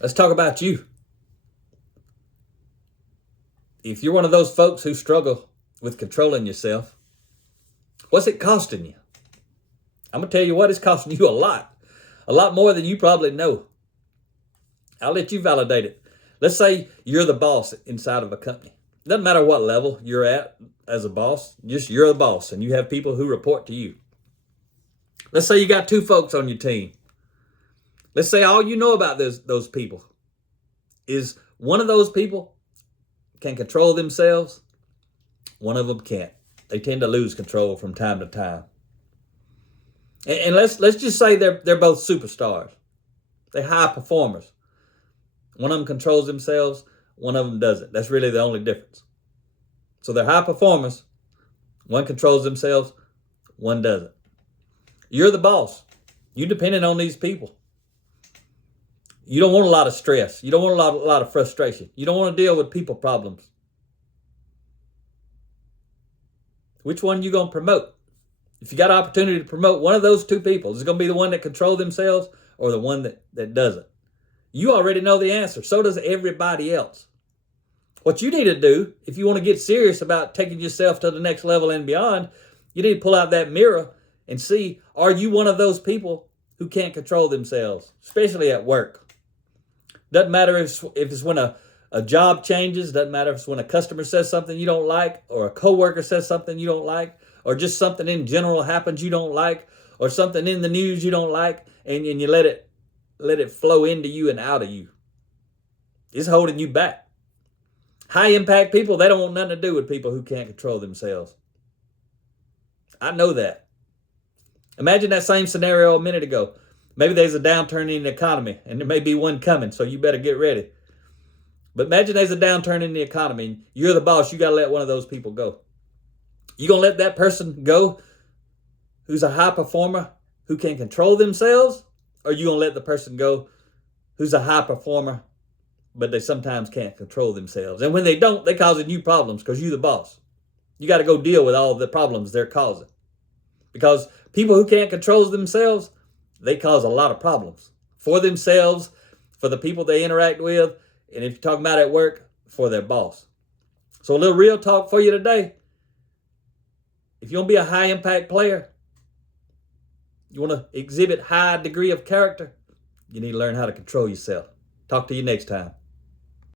Let's talk about you. If you're one of those folks who struggle with controlling yourself, what's it costing you? I'm going to tell you what, it's costing you a lot more than you probably know. I'll let you validate it. Let's say you're the boss inside of a company. It doesn't matter what level you're at as a boss, just you're the boss and you have people who report to you. Let's say you got two folks on your team. Let's say all you know about those people is one of those people can control themselves, one of them can't. They tend to lose control from time to time. And let's just say they're both superstars. They're high performers. One of them controls themselves, one of them doesn't. That's really the only difference. So they're high performers. One controls themselves, one doesn't. You're the boss. You're dependent on these people. You don't want a lot of stress. You don't want a lot of frustration. You don't want to deal with people problems. Which one are you going to promote? If you got an opportunity to promote one of those two people, is it going to be the one that controls themselves or the one that doesn't? You already know the answer. So does everybody else. What you need to do, if you want to get serious about taking yourself to the next level and beyond, you need to pull out that mirror and see, are you one of those people who can't control themselves, especially at work? Doesn't matter if it's when a job changes. Doesn't matter if it's when a customer says something you don't like, or a coworker says something you don't like, or just something in general happens you don't like, or something in the news you don't like, and you let it flow into you and out of you. It's holding you back. High impact people, they don't want nothing to do with people who can't control themselves. I know that. Imagine that same scenario a minute ago. Maybe there's a downturn in the economy, and there may be one coming, so you better get ready. But imagine there's a downturn in the economy, and you're the boss. You got to let one of those people go. You going to let that person go who's a high performer, who can control themselves? Or you going to let the person go who's a high performer, but they sometimes can't control themselves? And when they don't, they're causing you problems because you're the boss. You got to go deal with all the problems they're causing. Because people who can't control themselves, they cause a lot of problems for themselves, for the people they interact with, and if you're talking about at work, for their boss. So a little real talk for you today. If you want to be a high impact player, you want to exhibit high degree of character, you need to learn how to control yourself. Talk to you next time.